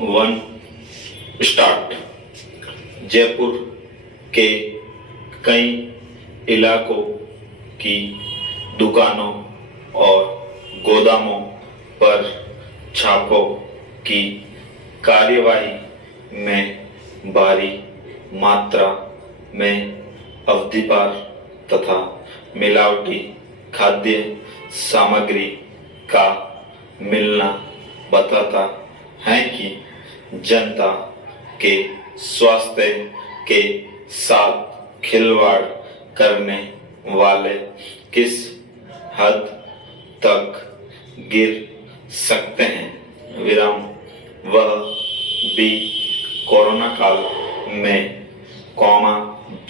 One start. Jaipur के कई इलाकों की दुकानों और गोदामों पर छापों की कार्यवाही में भारी मात्रा में अवधि पार तथा मिलावटी खाद्य सामग्री का मिलना बताता है कि जनता के स्वास्थ्य के साथ खिलवाड़ करने वाले किस हद तक गिर सकते हैं। विराम वह भी कोरोना काल में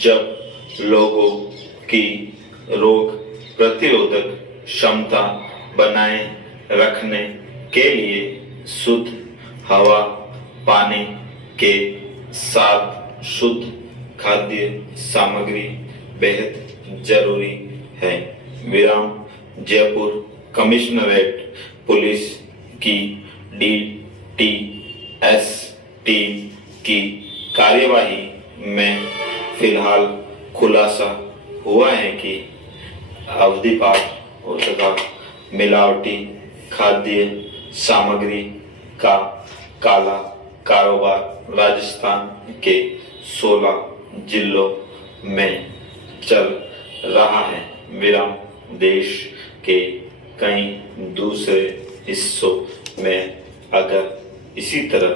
जब लोगों की रोग प्रतिरोधक क्षमता बनाए रखने के लिए शुद्ध हवा पानी के साथ शुद्ध खाद्य सामग्री बेहद जरूरी है। विराम जयपुर कमिश्नरेट पुलिस की DTS टीम की कार्यवाही में फिलहाल खुलासा हुआ है कि अवधि पार तथा मिलावटी खाद्य सामग्री का काला कारोबार राजस्थान के 16 जिलों में चल रहा है। विराम देश के कई दूसरे हिस्सों में अगर इसी तरह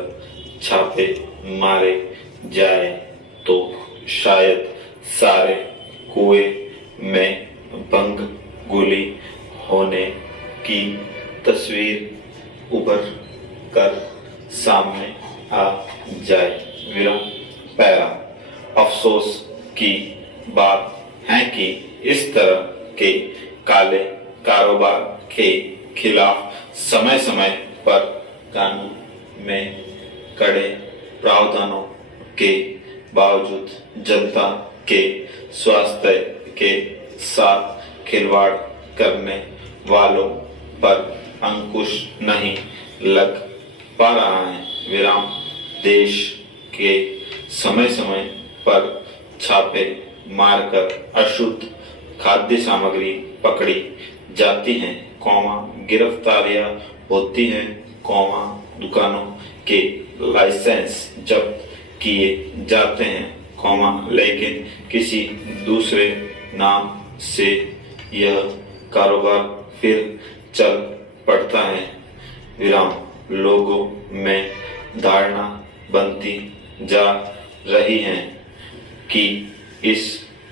छापे मारे जाए तो शायद सारे कुएं में बंग गोली होने की तस्वीर उभर कर सामने आ जाए। विराम पैरा अफसोस की बात है कि इस तरह के काले कारोबार के खिलाफ समय समय पर कानून में कड़े प्रावधानों के बावजूद जनता के स्वास्थ्य के साथ खिलवाड़ करने वालों पर अंकुश नहीं लग पा रहा है। विराम देश के समय समय पर छापे मारकर अशुद्ध खाद्य सामग्री पकड़ी जाती हैं, गिरफ्तारियां होती हैं, दुकानों के लाइसेंस जब्त किए जाते हैं, लेकिन किसी दूसरे नाम से यह कारोबार फिर चल पड़ता है। विराम लोगों में धारणा बनती जा रही है कि इस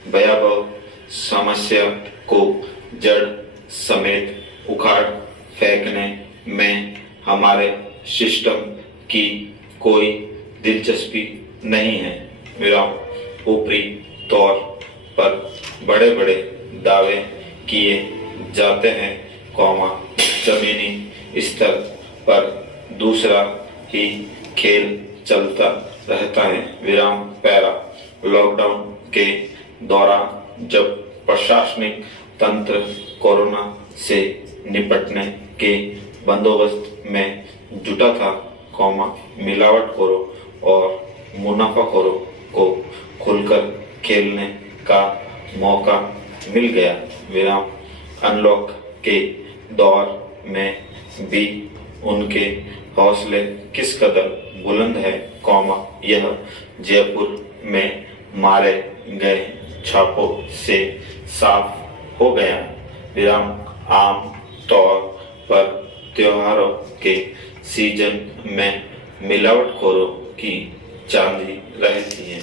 भयावह समस्या को जड़ समेत उखाड़ फेंकने में हमारे सिस्टम की कोई दिलचस्पी नहीं है। विराम ऊपरी तौर पर बड़े बड़े दावे किए जाते हैं, जमीनी स्तर पर दूसरा ही खेल चलता रहता है। विराम पैरा लॉकडाउन के दौरान जब प्रशासनिक तंत्र कोरोना से निपटने के बंदोबस्त में जुटा था, मिलावटखोरों और मुनाफाखोरों को खुलकर खेलने का मौका मिल गया। विराम अनलॉक के दौर में भी उनके हौसले किस कदर बुलंद है, यह जयपुर में मारे गए छापों से साफ हो गया। विराम आम तौर पर त्योहारों के सीजन में मिलावटखोरों की चांदी रहती है,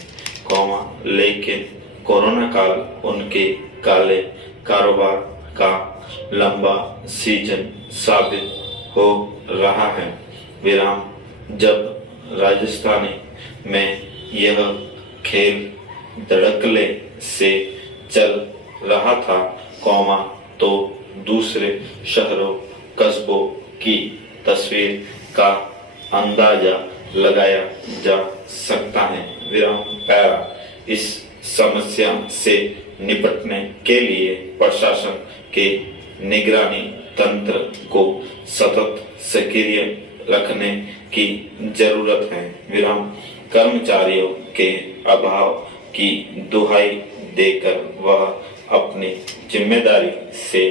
लेकिन कोरोना काल उनके काले कारोबार का लंबा सीजन साबित हो रहा है। विराम जब राजस्थानी में यह खेल धड़कले से चल रहा था, तो दूसरे शहरों कस्बों की तस्वीर का अंदाजा लगाया जा सकता है। विराम पैरा इस समस्या से निपटने के लिए प्रशासन के निगरानी तंत्र को सतत सक्रिय रखने की जरूरत है। विराम कर्मचारियों के अभाव की दुहाई देकर वह अपनी जिम्मेदारी से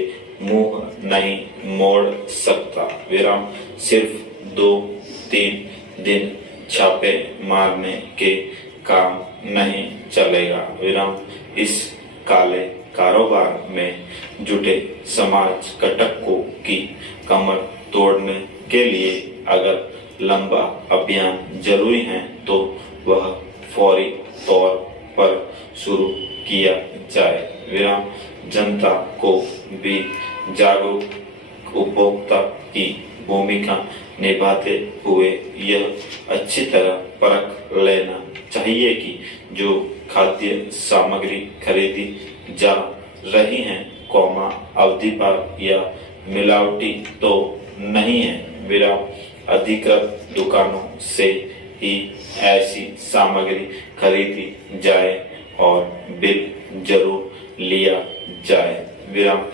मुंह नहीं मोड़ सकता। विराम सिर्फ 2-3 दिन छापे मारने के काम नहीं चलेगा। विराम इस काले कारोबार में जुटे समाज कटकों की कमर तोड़ने के लिए अगर लंबा अभियान जरूरी है तो वह फौरी तौर पर शुरू किया जाए। विराम जनता को भी जागरूक उपभोक्ता की भूमिका निभाते हुए यह अच्छी तरह परख लेना चाहिए कि जो खाद्य सामग्री खरीदी जा रही है अवधि पर या मिलावटी तो नहीं है। विराम अधिकृत दुकानों से ही ऐसी सामग्री खरीदी जाए और बिल जरूर लिया जाए। विराम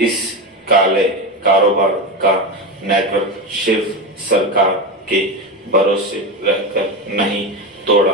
इस काले कारोबार का नेटवर्क सिर्फ सरकार के भरोसे रहकर नहीं तोड़ा